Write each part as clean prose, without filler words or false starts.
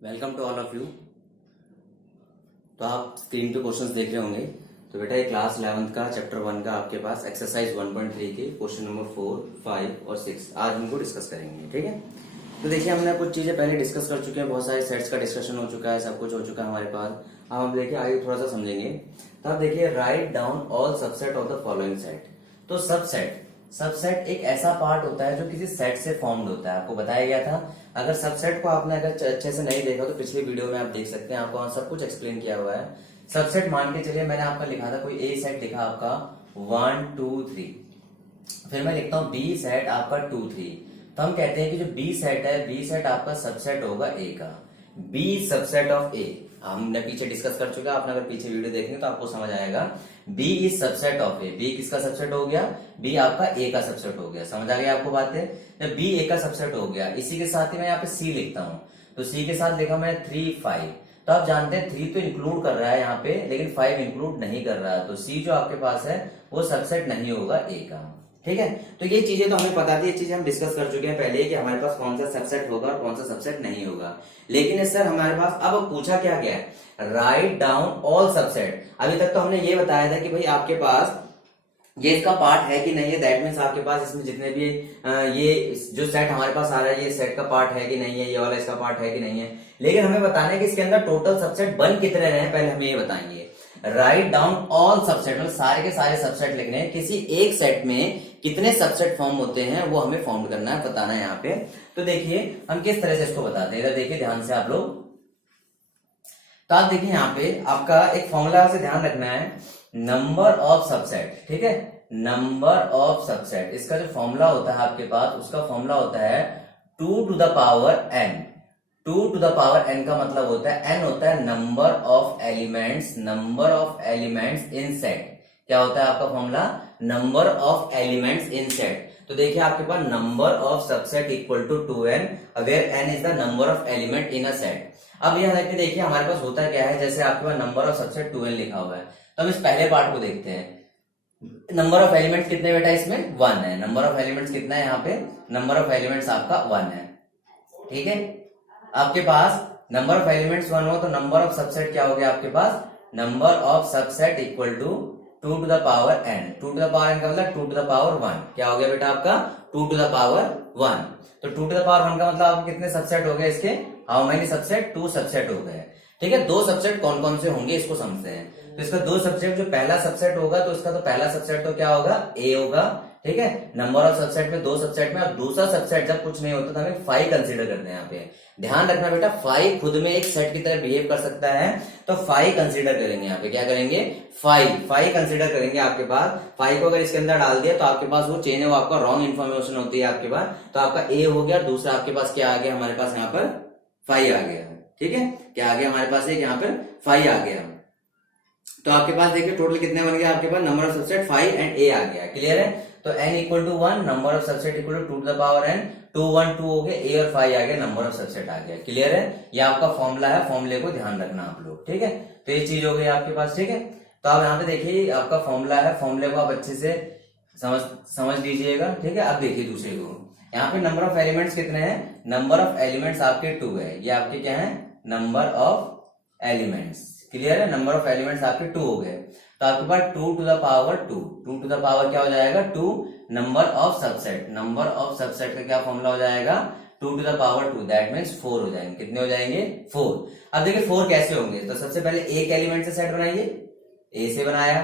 Welcome to all of you. तो आप screen पे क्वेश्चंस देख रहे होंगे। तो बेटा ये क्लास 11th का चैप्टर 1 का आपके पास एक्सरसाइज 1.3 के क्वेश्चन नंबर 4, 5 और 6 आज हमको डिस्कस करेंगे। ठीक है, तो देखिए हमने कुछ चीजें पहले डिस्कस कर चुके हैं, बहुत सारे सेट्स का डिस्कशन हो चुका है, सब कुछ हो चुका है हमारे पास। अब हम देखिए आगे थोड़ा सा समझेंगे। तो आप देखिए write down all subset of the following set. तो सबसेट एक ऐसा पार्ट होता है जो किसी सेट से फॉर्म्ड होता है। आपको बताया गया था, अगर सबसेट को आपने अगर अच्छे से नहीं देखा तो पिछली वीडियो में आप देख सकते हैं, आपको सब कुछ एक्सप्लेन किया हुआ है। सबसेट मान के चलिए मैंने आपका लिखा था, कोई ए सेट लिखा आपका 1 2 3, फिर मैं लिखता हूं बी सेट आपका 2 3। तो हम कहते हैं कि जो बी सेट है, बी सेट आपका सबसेट होगा ए का। बी सबसेट ऑफ ए हमने पीछे डिस्कस कर चुका है, आपने अगर पीछे वीडियो देखेंगे तो आपको समझ आएगा। B is subset of A, B किसका सबसेट हो गया? बी आपका ए का सबसेट हो गया। समझ आ गया आपको बातें? जब बी ए का सबसेट हो गया, इसी के साथ ही मैं यहाँ पे सी लिखता हूँ। तो सी के साथ लिखा मैं 3 5। तो आप जानते हैं 3 तो इंक्लूड कर रहा है यहाँ पे, लेकिन 5 इंक्लूड नहीं कर रहा है। तो सी जो आपके पास है वो सबसेट नहीं होगा ए का। ठीक है, तो ये चीजें तो हमें पता थी, ये चीजें हम डिस्कस कर चुके हैं पहले कि हमारे पास कौन सा सबसेट होगा और कौन सा सबसेट नहीं होगा। लेकिन सर हमारे पास अब पूछा क्या गया है, राइट डाउन ऑल सबसेट। अभी तक तो हमने ये बताया था कि भाई आपके पास ये इसका पार्ट है कि नहीं है, दैट मीन्स आपके पास इसमें जितने भी ये जो सेट हमारे पास आ रहा है ये सेट का पार्ट है कि नहीं है, ये वाला इसका पार्ट है कि नहीं है। लेकिन हमें बताना है कि इसके अंदर टोटल सबसेट बन कितने रहे हैं, पहले हमें ये बताएंगे। राइट डाउन ऑल सबसेट, मतलब सारे के सारे सबसेट लिखने हैं। किसी एक सेट में कितने सबसेट फॉर्म होते हैं वो हमें फॉर्म करना है, बताना है यहाँ पे। तो देखिए हम किस तरह से इसको बताते हैं, इधर देखिए ध्यान से आप लोग। तो आप देखिए यहाँ पे आपका एक फॉर्मूला से ध्यान रखना है, नंबर ऑफ सबसेट। ठीक है, नंबर ऑफ सबसेट, इसका जो फॉर्मूला होता है आपके पास, उसका फॉर्मूला होता है 2 to the power n। 2 to the power n का मतलब होता है, n होता है number of elements, number of elements in set. क्या होता है आपका formula? Number of elements in set. तो देखिए आपके पास number of subset equal to 2n, where n is the number of element in a set. अब यह देखिए हमारे पास होता क्या है, जैसे आपके पास नंबर ऑफ सबसेट 2n लिखा हुआ है, तो हम इस पहले पार्ट को देखते हैं। नंबर ऑफ एलिमेंट्स कितने बेटा इसमें? 1 है। नंबर ऑफ एलिमेंट्स कितना है यहाँ पे? नंबर ऑफ एलिमेंट्स आपका 1 है। ठीक है, आपके पास नंबर ऑफ एलिमेंट्स 1 हो तो नंबर ऑफ सबसेट क्या हो गया आपके पास? Number of subset equal to 2 to the power n। 2 to the power n का मतलब 2 to the power 1। क्या हो गया बेटा आपका? 2 to the power 1। तो 2 to the power 1 का मतलब आपको कितने सबसेट हो गए इसके? How many subset? 2 सबसेट हो गए। ठीक है, 2 सबसेट कौन कौन से होंगे इसको समझते हैं। तो इसका 2 सबसेट, जो पहला सबसेट होगा तो इसका तो पहला सबसेट तो क्या होगा? ए होगा। ठीक है, नंबर ऑफ सबसेट में 2 सबसेट में। अब दूसरा सबसेट जब कुछ नहीं होता तो हमें 5 कंसीडर करते हैं यहाँ पे। ध्यान रखना बेटा, 5 खुद में एक सेट की तरह बिहेव कर सकता है, तो 5 कंसीडर करेंगे यहाँ पे। क्या करेंगे? 5 कंसीडर करेंगे आपके पास। 5 को अगर इसके अंदर डाल दिया तो आपके पास वो चेन है, वो आपका रॉन्ग इन्फॉर्मेशन होती है आपके पास। तो आपका ए हो गया, दूसरा आपके पास क्या आ गया हमारे पास यहाँ पर? 5 आ गया। ठीक है, क्या आ गया हमारे पास? एक यहाँ पर 5 आ गया। तो आपके पास देखिए टोटल कितने बन गया आपके पास? Number of subset 5 and A आ गया। क्लियर है? तो n equal to 1, number of subset equal to 2 to the power n। 2 1 2 हो गया, ए और 5 आ गया, नंबर ऑफ सबसेट आ गया। क्लियर है? ये आपका फॉर्मूला है, फॉर्मूले को ध्यान रखना आप लोग। ठीक है, तो ये चीज हो गई आपके पास। ठीक है, तो आप यहाँ पे देखिए आपका फॉर्मूला है, फॉर्मूले को आप अच्छे से समझ लीजिएगा। ठीक है, अब देखिए दूसरे को, यहाँ पे नंबर ऑफ एलिमेंट्स कितने हैं? नंबर ऑफ एलिमेंट्स आपके 2 है। ये आपके क्या है? Number of elements. क्लियर है? नंबर ऑफ एलिमेंट्स आपके 2 हो गए, तो आपके पास 2 to the power 2। 2 to the power क्या हो जाएगा? 2 number of subset. Number of subset का क्या फॉर्मूला हो जाएगा? 2 to the power 2, that means 4 हो जाएंगे। कितने हो जाएंगे? 4। अब देखिए 4 कैसे होंगे, तो सबसे पहले एक एलिमेंट से सेट बनाइए, ए से बनाया,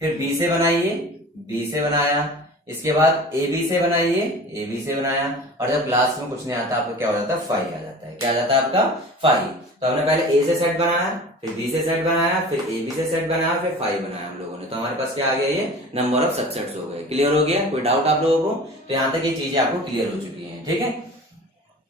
फिर बी से बनाइए, बी से बनाया, इसके बाद ए बी से बनाइए, ए बी से बनाया, और जब लास्ट में कुछ नहीं आता आपका क्या हो जाता है? 5 आ जाता है। क्या आ जाता है आपका? 5। तो हमने पहले ए से सेट बनाया, फिर बी से सेट बनाया, फिर ए बी से सेट बनाया, फिर 5 बनाया हम लोगों ने। तो हमारे पास क्या आ गया? ये नंबर ऑफ सबसेट्स हो गए। क्लियर हो गया? कोई डाउट आप लोगों को? तो यहाँ तक ये चीजें आपको क्लियर हो चुकी हैं। ठीक है,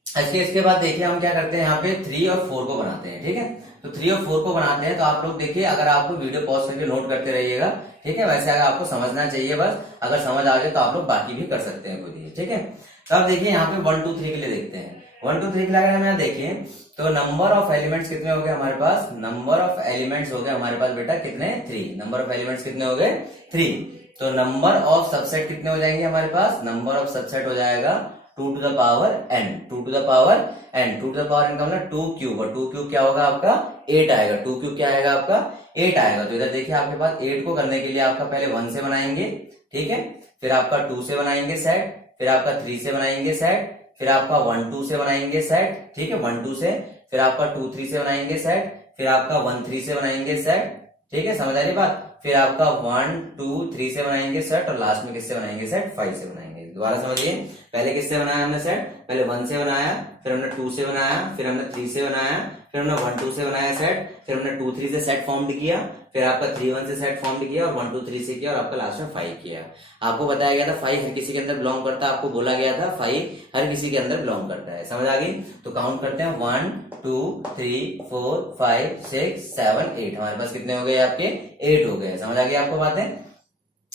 इसके बाद देखिए हम क्या करते हैं, यहाँ पे 3 और 4 को बनाते हैं। ठीक है, तो 3 और 4 को बनाते हैं। तो आप लोग देखिए, अगर आपको वीडियो पॉज करके नोट करते रहिएगा। ठीक है, वैसे अगर आपको समझना चाहिए बस, अगर समझ आ जाए तो आप लोग बाकी भी कर सकते हैं खुद ही। ठीक है, तो अब देखिए यहाँ पे 1 2 3 के लिए देखते हैं। 1 2 3 के लिए अगर हम यहाँ देखिए तो नंबर ऑफ एलिमेंट्स कितने हो गए हमारे पास? नंबर ऑफ एलिमेंट्स हो गए हमारे पास बेटा कितने? 3। नंबर ऑफ एलिमेंट्स कितने हो गए? 3। तो नंबर ऑफ सबसेट कितने हो जाएंगे हमारे पास? नंबर ऑफ सबसेट हो जाएगा 2 to the power n, 2 to the power n, 2 to the power n का मतलब 2 क्यूब, और 2 क्यूब क्या होगा आपका 8 आएगा, 2 क्यूब क्या आएगा आपका 8 आएगा। तो इधर देखिए आपके पास 8 को करने के लिए आपका पहले 1 से बनाएंगे, ठीक है, फिर आपका 2 से बनाएंगे सेट, फिर आपका 3 से बनाएंगे सेट, फिर आपका 1 2 से बनाएंगे सेट, ठीक है, 1 2 से, फिर आपका 2 3 से बनाएंगे सेट, फिर आपका 1 3 से बनाएंगे सेट, ठीक है, समझ आ रही बात, फिर आपका 1 2 3 से बनाएंगे सेट, और लास्ट में किससे बनाएंगे सेट 5 से बनाएंगे। दोबारा समझिए, पहले किससे बनाया हमने सेट, पहले 1 से बनाया, फिर हमने 2 से बनाया, फिर हमने 3 से बनाया, फिर हमने 1 2 से बनाया सेट, फिर हमने 2 3 से सेट फॉर्म किया, फिर आपका 3 1 से सेट फॉर्म किया, और 1 2 3 से किया, और आपका लास्ट में 5 किया। आपको बताया गया था 5 हर किसी के अंदर बिलोंग करता है, आपको बोला गया था 5 हर किसी के अंदर बिलोंग करता है, समझ आ गई। तो काउंट करते हैं 1 2 3 4 5 6 7 8, हमारे पास कितने हो गए आपके 8 हो गए, समझ आ गई आपको बातें।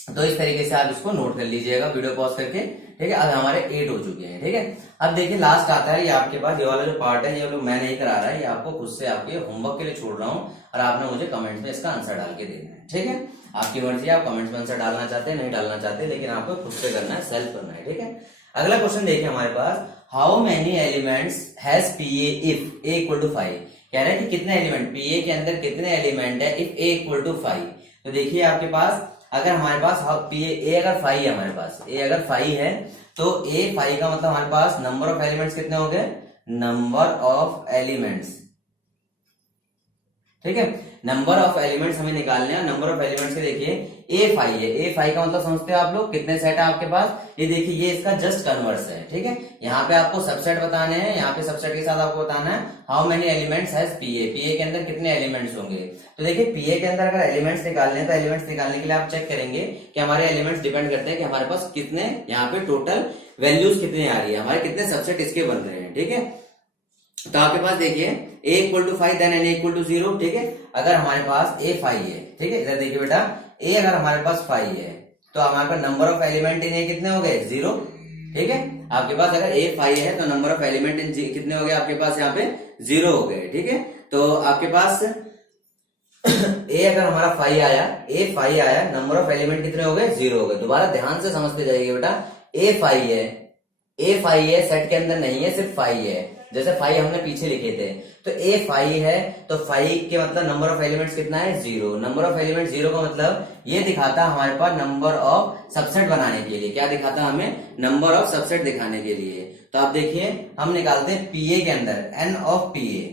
तो इस तरीके से आप इसको नोट कर लीजिएगा वीडियो पॉज करके, ठीक है। अब हमारे 8 हो चुके हैं, ठीक है। अब देखिए लास्ट आता है, ये आपके पास ये वाला जो पार्ट है, ये लोग मैं नहीं करा रहा है, ये आपको खुद से आपके होमवर्क के लिए छोड़ रहा हूँ, और आपने मुझे कमेंट्स में इसका आंसर डाल के देना है, ठीक है। आपकी मर्जी, आप कमेंट्स में आंसर डालना चाहते हैं नहीं डालना चाहते, लेकिन आपको खुद से करना है, सेल्फ करना है, ठीक है। अगला क्वेश्चन देखिए हमारे पास, how many elements has P A if A equal to 5। कह रहे हैं कि कितने एलिमेंट पीए के अंदर कितने एलिमेंट है इफ ए इक्वल टू 5। तो देखिए आपके पास अगर हमारे पास पीए ए अगर 5 है, हमारे पास ए अगर 5 है, तो ए 5 का मतलब हमारे पास नंबर ऑफ एलिमेंट्स कितने हो गए, नंबर ऑफ एलिमेंट्स, ठीक है, नंबर ऑफ एलिमेंट्स हमें निकालने हैं। नंबर ऑफ एलिमेंट्स के देखिए ए 5 है, ए 5 का मतलब समझते हो आप लोग कितने सेट है आपके पास, ये देखिए ये इसका जस्ट कन्वर्स है, ठीक है। यहाँ पे आपको सबसेट बताने हैं, यहाँ पे सबसेट के साथ आपको बताना है हाउ मेनी एलिमेंट्स हैज पीए, पीए के अंदर कितने एलिमेंट्स होंगे। तो देखिए पीए के अंदर अगर एलिमेंट्स निकालने हैं, तो एलिमेंट्स निकालने के लिए आप चेक करेंगे कि हमारे एलिमेंट्स डिपेंड करते हैं कि हमारे पास कितने यहाँ पे टोटल वैल्यूज कितने आ रही है, हमारे कितने सबसेट इसके बन रहे हैं, ठीक है। तो आपके पास देखिए a equal to 5 then n equal to 0, ठीक है। अगर हमारे पास a 5 है, ठीक है, इधर देखिए बेटा a अगर हमारे पास 5 है, तो हमारे पास number of element in a कितने हो गए 0, ठीक है। आपके पास अगर a 5 है तो नंबर ऑफ एलिमेंट इन कितने हो गए आपके पास यहाँ पे 0 हो गए, ठीक है। तो आपके पास a अगर हमारा 5 आया, a 5 आया, नंबर ऑफ एलिमेंट कितने हो गए 0 हो गए। दोबारा ध्यान से समझते जाइए बेटा, a 5 है, a 5 है, सेट के अंदर नहीं है, सिर्फ 5 है, जैसे 5 हमने पीछे लिखे थे, तो a 5 है, तो 5 के मतलब नंबर ऑफ एलिमेंट्स कितना है 0। नंबर ऑफ एलिमेंट 0 का मतलब ये दिखाता हमारे पास नंबर ऑफ सबसेट बनाने के लिए, क्या दिखाता हमें, नंबर ऑफ सबसेट दिखाने के लिए। तो आप देखिए हम निकालते हैं पीए के अंदर n of P A,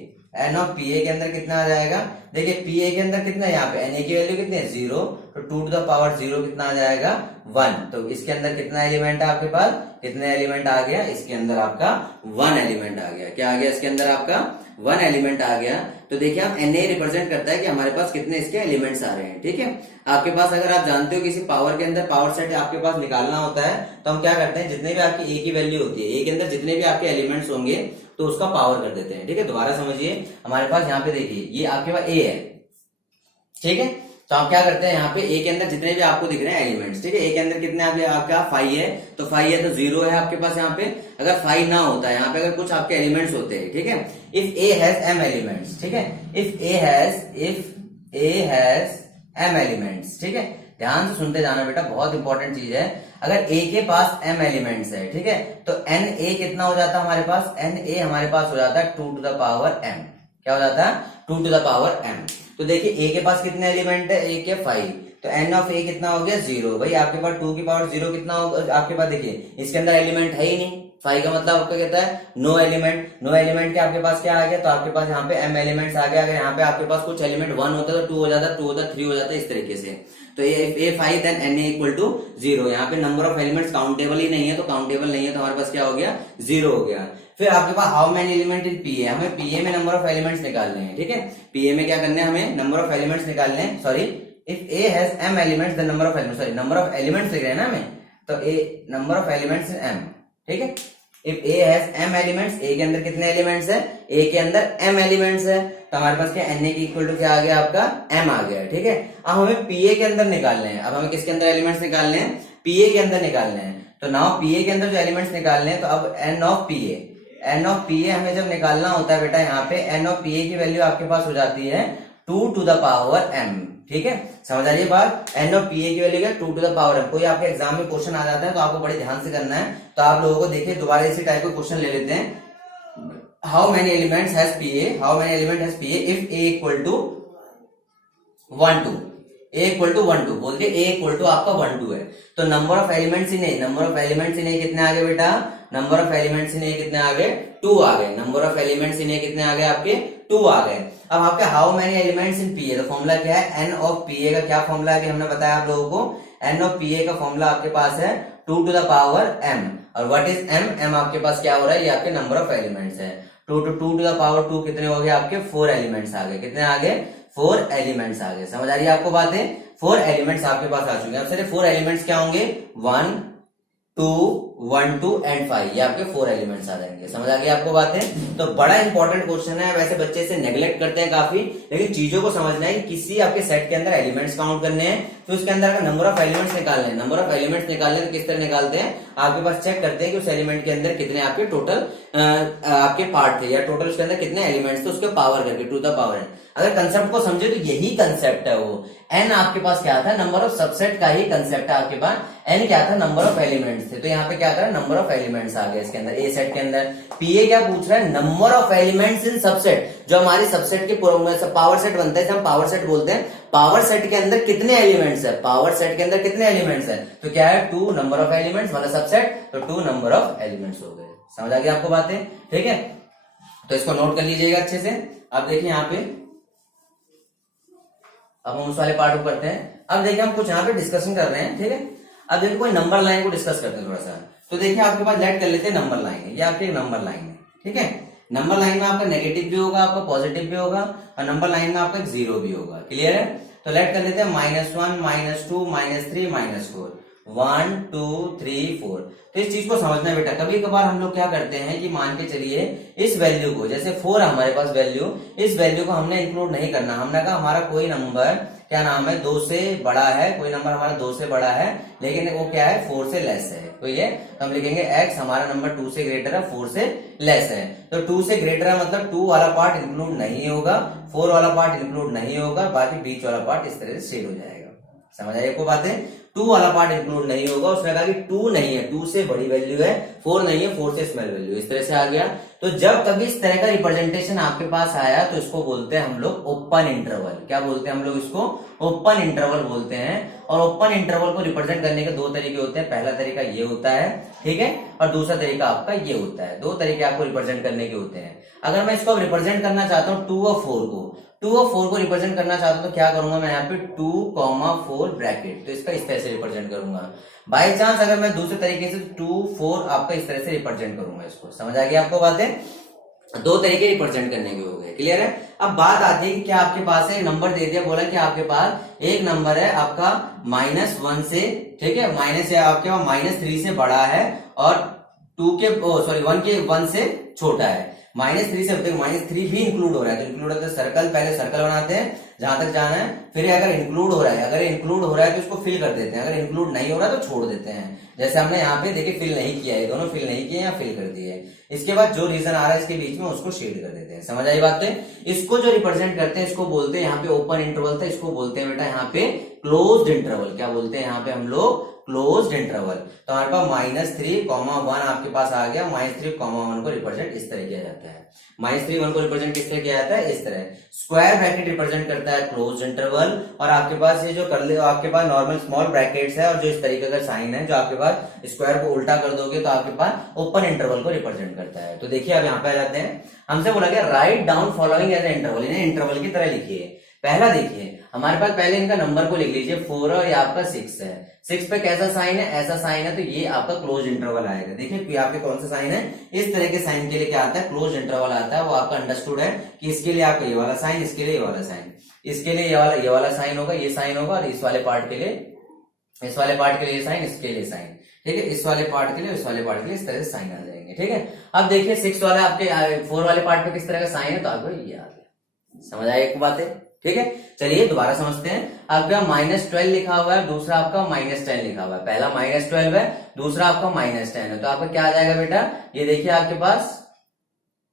n of P A के अंदर कितना आ जाएगा, देखिए पीए के अंदर कितना है, यहाँ पे na की वैल्यू कितनी है 0, तो 2 टू द पावर 0 कितना आ जाएगा 1। तो इसके अंदर कितना एलिमेंट है आपके पास, कितने एलिमेंट आ गया, इसके अंदर आपका 1 एलिमेंट आ गया। क्या आ गया इसके अंदर आपका 1 एलिमेंट आ गया। तो देखिए आप na रिप्रेजेंट करता है कि हमारे पास कितने इसके एलिमेंट्स आ रहे हैं, ठीक है। आपके पास अगर आप जानते हो किसी पावर के अंदर पावर सेट आपके पास निकालना होता है, तो हम क्या करते हैं, जितने भी आपकी a की वैल्यू होती है, a के अंदर जितने भी आपके एलिमेंट्स होंगे तो उसका पावर कर देते हैं, ठीक है। दोबारा समझिए, हमारे पास यहाँ पे देखिए ये आपके पास a है, ठीक है। तो आप क्या करते हैं, यहाँ पे a के अंदर जितने भी आपको दिख रहे हैं एलिमेंट्स, ठीक है, a के अंदर कितने आपका 5 है, तो 5 है तो 0 है आपके पास यहाँ पे। अगर 5 ना होता है, यहाँ पे अगर कुछ आपके एलिमेंट्स होते हैं, ठीक है, if a has m elements, ठीक है, if a has m elements, ठीक है। ध्यान से सुनते जाना बेटा, बहुत इंपॉर्टेंट चीज है। अगर a के पास m एलिमेंट्स है, ठीक है, तो na कितना हो जाता है हमारे पास, na हमारे पास हो जाता है 2 टू द पावर m। क्या हो जाता है 2 टू द पावर m। तो देखिए a के पास कितने एलिमेंट है, a के 5, तो n ऑफ a कितना हो गया 0। भाई आपके पास 2 की पावर 0 कितना होगा आपके पास, देखिए इसके अंदर एलिमेंट है ही नहीं, 5 का मतलब आपका कहता है नो एलिमेंट, नो एलिमेंट के आपके पास क्या आ गया, तो आपके पास यहाँ पे m एलिमेंट्स आ गया। अगर यहाँ पे आपके पास कुछ एलिमेंट 1 होता है तो 2 हो जाता, 2 होता 3 हो जाता, इस तरीके से। तो ये a5 then na equal to 0, यहाँ पे नंबर ऑफ एलिमेंट्स काउंटेबल ही नहीं है, तो काउंटेबल नहीं है तो हमारे पास क्या हो गया 0 हो गया। फिर आपके पास हाउ मेनी एलिमेंट इन पीए, हमें पीए में नंबर ऑफ एलिमेंट्स निकालने हैं, ठीक है। पीए में क्या करने हैं, हमें नंबर ऑफ एलिमेंट्स निकालने हैं, sorry if a has m elements the number of elements, sorry number of elements लिख रहे हैं ना हमें, तो a number of elements in m, ठीक है। If a has m elements, a के अंदर कितने एलिमेंट्स है, a के अंदर m एलिमेंट्स है, तो हमारे पास क्या na की इक्वल टू क्या आ गया आपका m आ गया, ठीक है। अब हमें pa के अंदर निकालने हैं, अब हमें किसके अंदर एलिमेंट्स निकालने हैं, pa के अंदर निकालने हैं। तो नाउ pa के अंदर जो एलिमेंट्स निकालने हैं, तो अब n ऑफ pa हमें जब निकालना होता है बेटा, यहाँ पे n ऑफ pa की वैल्यू आपके पास हो जाती है 2 टू द पावर m, ठीक है, समझ आ रही है बात। एन ऑफ पी ए की वैल्यू क्या, 2 टू द पावर एम। कोई आपके एग्जाम में क्वेश्चन आ जाता है तो आपको बड़े ध्यान से करना है। तो आप लोगों को देखिए दोबारा इसी टाइप का क्वेश्चन ले लेते हैं। How many elements has P A, how many element has P A if A equal to 1 2, A equal to 1 2 बोल के, ए इक्वल टू आपका 1 2 है। तो number of elements in A, number of elements in A कितने आ गए बेटा, number of elements in A कितने आ गए, 2 आ गए। Number of elements in A कितने आ गए आपके, 2 आ गए। अब आपके how many elements in P A, तो फॉर्मूला क्या है, एन ऑफ पी ए का क्या फॉर्मूला है, हमने बताया आप लोगों को। एन ऑफ पी ए का फॉर्मूला आपके पास है 2 टू द पावर एम। और व्हाट इज एम, एम आपके पास क्या हो रहा है, ये आपके नंबर ऑफ एलिमेंट्स है। 2 टू द पावर 2 कितने हो गए आपके, 4 एलिमेंट्स आ गए। कितने आ गए, 4 एलिमेंट्स आ गए। समझ आ रही है आपको बातें, 4 एलिमेंट्स आपके पास आ चुके हैं। अब सिर्फ 4 एलिमेंट्स क्या होंगे, 1 2 1 2 एंड 5, ये आपके 4 एलिमेंट्स आ जाएंगे। समझ आ गई आपको बातें। तो बड़ा इंपॉर्टेंट क्वेश्चन है, वैसे बच्चे इसे नेग्लेक्ट करते हैं काफी, लेकिन चीजों को समझना है कि किसी आपके सेट के अंदर एलिमेंट्स काउंट करने हैं, तो उसके अंदर अगर नंबर ऑफ एलिमेंट्स निकालने हैं, नंबर ऑफ एलिमेंट्स निकालने तो किस तरह निकालते हैं, आपके पास चेक करते हैं कि उस एलिमेंट के अंदर कितने आपके टोटल आपके पार्ट थे, या टोटल उसके अंदर कितने एलिमेंट्स थे, उसके पावर करके 2 द पावर एन। अगर कंसेप्ट को समझे तो यही कंसेप्ट है वो। एन आपके पास क्या था, नंबर ऑफ सबसेट का ही कंसेप्ट है आपके पास। एन क्या था, नंबर ऑफ एलिमेंट्स थे। तो यहाँ पे क्या करा, नंबर ऑफ एलिमेंट्स आ गए इसके अंदर, ए सेट के अंदर। पीए क्या पूछ रहा है, number of elements in subset, जो हमारी सबसेट के पावर सेट बनता है, हम पावर सेट बोलते हैं। पावर सेट के अंदर कितने एलिमेंट्स है, पावर सेट के अंदर कितने एलिमेंट्स है, तो क्या है 2 नंबर ऑफ एलिमेंट्स वाला सबसेट, तो 2 नंबर ऑफ एलिमेंट्स हो गए। समझ आ गई आपको बातें, ठीक है। तो इसको नोट कर लीजिएगा अच्छे से। अब देखिए यहाँ पे, अब हम उस वाले पार्ट को करते हैं। अब देखिए हम कुछ यहाँ पे डिस्कशन कर रहे हैं, ठीक है। अब देखिए कोई नंबर लाइन को डिस्कस करते हैं थोड़ा सा। तो देखिए आपके पास लेट कर लेते हैं नंबर लाइन है, ये आपकी एक नंबर लाइन है, ठीक है। नंबर लाइन में आपका नेगेटिव भी होगा, आपका पॉजिटिव भी होगा, और नंबर लाइन में आपका एक 0 भी होगा। क्लियर है। तो लेट कर लेते हैं -1 -2 -3 -4, 1 2 3 4। तो इस चीज को समझना बेटा, कभी कभार हम लोग क्या करते हैं कि मान के चलिए इस वैल्यू को, जैसे 4 हमारे पास वैल्यू, इस वैल्यू को हमने इंक्लूड नहीं करना। हमने कहा हमारा कोई नंबर क्या नाम है 2 से बड़ा है, कोई नंबर हमारा 2 से बड़ा है, लेकिन वो क्या है 4 से लेस है। तो ये तो हम लिखेंगे x हमारा नंबर 2 से ग्रेटर है, 4 से लेस है। तो 2 से ग्रेटर है मतलब 2 वाला पार्ट इंक्लूड नहीं होगा, 4 वाला पार्ट इंक्लूड नहीं होगा, बाकी बीच वाला पार्ट इस तरह से शेड हो जाएगा। समझ आई आपको बातें। 2 वाला पार्ट इंक्लूड नहीं होगा, उसने कहा कि 2 नहीं है, 2 से बड़ी वैल्यू है, 4 नहीं है, 4 से स्मॉल वैल्यू, इस तरह से आ गया। तो जब कभी इस तरह का रिप्रेजेंटेशन आपके पास आया तो इसको बोलते हैं हम लोग ओपन इंटरवल। क्या बोलते हैं हम लोग इसको, ओपन इंटरवल बोलते हैं। और ओपन इंटरवल को रिप्रेजेंट करने के 2 तरीके होते हैं। पहला तरीका ये होता है, ठीक है, और दूसरा तरीका आपका ये होता है। 2 तरीके आपको रिप्रेजेंट करने के होते हैं। अगर मैं इसको रिप्रेजेंट करना चाहता हूँ 2 और 4 को, 2 और 4 को रिप्रेजेंट करना चाहता हूं तो क्या करूंगा मैं यहाँ पे 2, 4 ब्रैकेट, तो इसका इस तरह से रिप्रेजेंट करूंगा। बाय चांस अगर मैं दूसरे तरीके से 2 4 आपका इस तरह से रिप्रेजेंट करूंगा इसको। समझ आ गया आपको बातें। 2 तरीके रिप्रेजेंट करने के हो गए। क्लियर है। अब बात आती है कि क्या आपके पास है नंबर दे दिया, बोला कि आपके पास एक नंबर है आपका -1 से, ठीक है, माइनस है आपके पास -3 से बड़ा है, और 1 से छोटा है। -3 से होते -3 भी इंक्लूड हो रहा है, तो इंक्लूड होता है सर्कल, पहले सर्कल बनाते हैं जहां तक जाना है, फिर अगर इंक्लूड हो रहा है, अगर इंक्लूड हो रहा है तो उसको फिल कर देते हैं, अगर इंक्लूड नहीं हो रहा है तो छोड़ देते हैं। जैसे हमने यहाँ पे देखिए फिल नहीं किया है, दोनों फिल नहीं किए या फिल कर दिए। इसके बाद जो रीजन आ रहा है इसके बीच में उसको शेड कर देते हैं। समझ आई बात है। इसको जो रिप्रेजेंट करते हैं इसको बोलते हैं, यहाँ पे ओपन इंटरवल था, इसको बोलते हैं बेटा यहाँ पे क्लोज्ड इंटरवल। क्या बोलते हैं यहाँ पे हम लोग, क्लोज्ड इंटरवल। तो हमारे पास -3, 1 आपके पास आ गया। -3, 1 को रिप्रेजेंट इस तरह किया जाता है। -3, 1 को रिप्रेजेंट किस तरह किया जाता है, इस तरह। स्क्वायर ब्रैकेट रिप्रेजेंट करता है क्लोज्ड इंटरवल, और आपके पास ये जो कर ले आपके पास नॉर्मल स्मॉल ब्रैकेट्स है, और जो इस तरीके का साइन है जो आपके पास स्क्वायर को उल्टा कर दोगे तो आपके पास ओपन इंटरवल को रिप्रेजेंट करता है। तो देखिए अब यहाँ पे आ जाते हैं। हमसे बोला गया write down following as interval, इन्हें इंटरवल की तरह लिखिए। पहला देखिए हमारे पास, पहले इनका नंबर को लिख लीजिए 4 और ये आपका 6 है। 6 पे कैसा साइन है, ऐसा साइन है, तो ये आपका क्लोज इंटरवल आएगा। देखिए आपके कौन सा साइन है, इस तरह के साइन के लिए क्या आता है, क्लोज इंटरवल आता है। वो आपका अंडरस्टूड है कि इसके लिए आपका ये वाला साइन, इसके लिए ये वाला साइन, इसके लिए ये वाला साइन होगा, ये साइन होगा, और इस वाले पार्ट के लिए, इस वाले पार्ट के लिए साइन, इसके लिए साइन, ठीक है, इस वाले पार्ट के लिए, इस वाले पार्ट के लिए इस तरह से साइन आ जाएंगे। ठीक है। अब देखिए 6 वाला आपके 4 वाले पार्ट पे किस तरह का साइन है, तो आपको ये आ गया। समझ आए एक बात है। ठीक है, चलिए दोबारा समझते हैं। आपका -12 लिखा हुआ है, दूसरा आपका -10 लिखा हुआ है। पहला -12 है, दूसरा आपका -10 है, तो आपका क्या आ जाएगा बेटा, ये देखिए आपके पास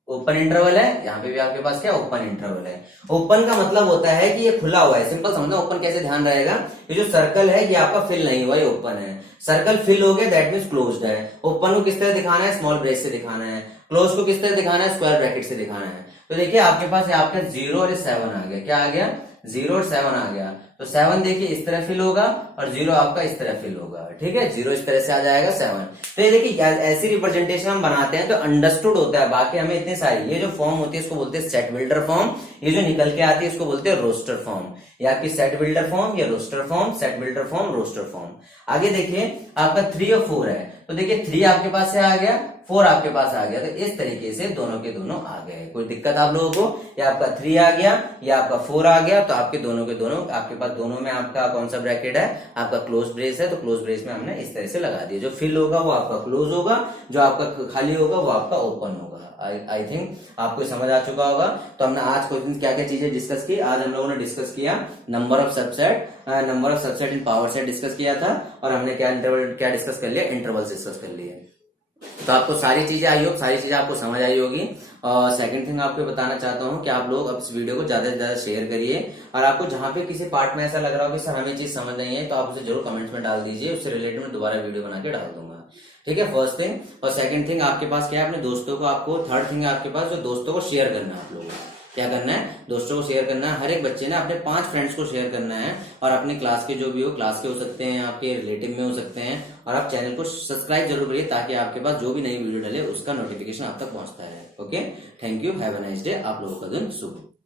ओपन इंटरवल है, यहाँ पे भी आपके पास क्या ओपन इंटरवल है। ओपन का मतलब होता है कि ये खुला हुआ है, सिंपल समझना। ओपन कैसे ध्यान रहेगा, ये जो सर्कल है ये आपका फिल नहीं हुआ, ये ओपन है। सर्कल फिल हो गया दैट मींस क्लोज्ड है। ओपन को किस तरह दिखाना है, स्मॉल ब्रेस से दिखाना है। क्लोज को किस तरह दिखाना है, स्क्वायर ब्रैकेट से दिखाना है। तो देखिए आपके पास आपका 0 और 7 आ गया, क्या आ गया, 0 और 7 आ गया। तो 7 देखिए इस तरह फिल होगा और 0 आपका इस तरह फिल होगा, ठीक है। 0 इस तरह से आ जाएगा, 7। तो ये देखिए ऐसी रिप्रेजेंटेशन हम बनाते हैं तो अंडरस्टूड होता है। बाकी हमें इतने सारी ये जो फॉर्म होती है इसको बोलते हैं सेट बिल्डर फॉर्म। ये जो निकल के आती है इसको बोलते हैं रोस्टर फॉर्म। या आपकी सेट बिल्डर फॉर्म या roster form, set builder form, roster form. आगे देखिए आपका 3 और 4 है, तो देखिए 3 आपके पास से आ गया, 4 आपके पास आ गया। तो इस तरीके से दोनों के दोनों आ गए। कोई दिक्कत आप लोगों को, या आपका 3 आ गया या आपका 4 आ गया, तो आपके दोनों के दोनों आपके पास दोनों में आपका कौन सा ब्रैकेट है, आपका क्लोज ब्रेस है। तो क्लोज ब्रेस में हमने इस तरह से लगा दिया। जो फिल होगा वो आपका क्लोज होगा, जो आपका खाली होगा वो आपका ओपन होगा। आई थिंक आपको समझ आ चुका होगा। तो हमने आज क्वेश्चन क्या क्या चीजें डिस्कस की। आज हम लोगों ने डिस्कस किया number of subset in power set discuss किया था, और हमने क्या इंटरवल क्या डिस्कस कर लिया, इंटरवल्स डिस्कस कर लिए। तो आपको सारी चीजें आई होगी, सारी चीजें आपको समझ आई होगी। और सेकंड थिंग आपको बताना चाहता हूँ कि आप लोग अब इस वीडियो को ज्यादा से ज्यादा शेयर करिए। और आपको जहां पे किसी पार्ट में ऐसा लग रहा हो कि सर हमें चीज समझ नहीं है, तो आप उसे जरूर कमेंट्स में डाल दीजिए। उससे रिलेटेड मैं दोबारा वीडियो बना के डाल दूंगा, ठीक है। First thing. और सेकंड थिंग आपके पास क्या है, अपने दोस्तों को आपको, थर्ड थिंग आपके पास जो दोस्तों को शेयर करना है। आप लोगों को क्या करना है, दोस्तों को शेयर करना है। हर एक बच्चे ने अपने 5 फ्रेंड्स को शेयर करना है। और अपने क्लास के जो भी हो, क्लास के हो सकते हैं, आपके रिलेटिव में हो सकते हैं। और आप चैनल को सब्सक्राइब जरूर करिए ताकि आपके पास जो भी नई वीडियो डले उसका नोटिफिकेशन आप तक पहुंचता है। Okay, thank you, have a nice day. आप लोगों का दिन शुभ हो।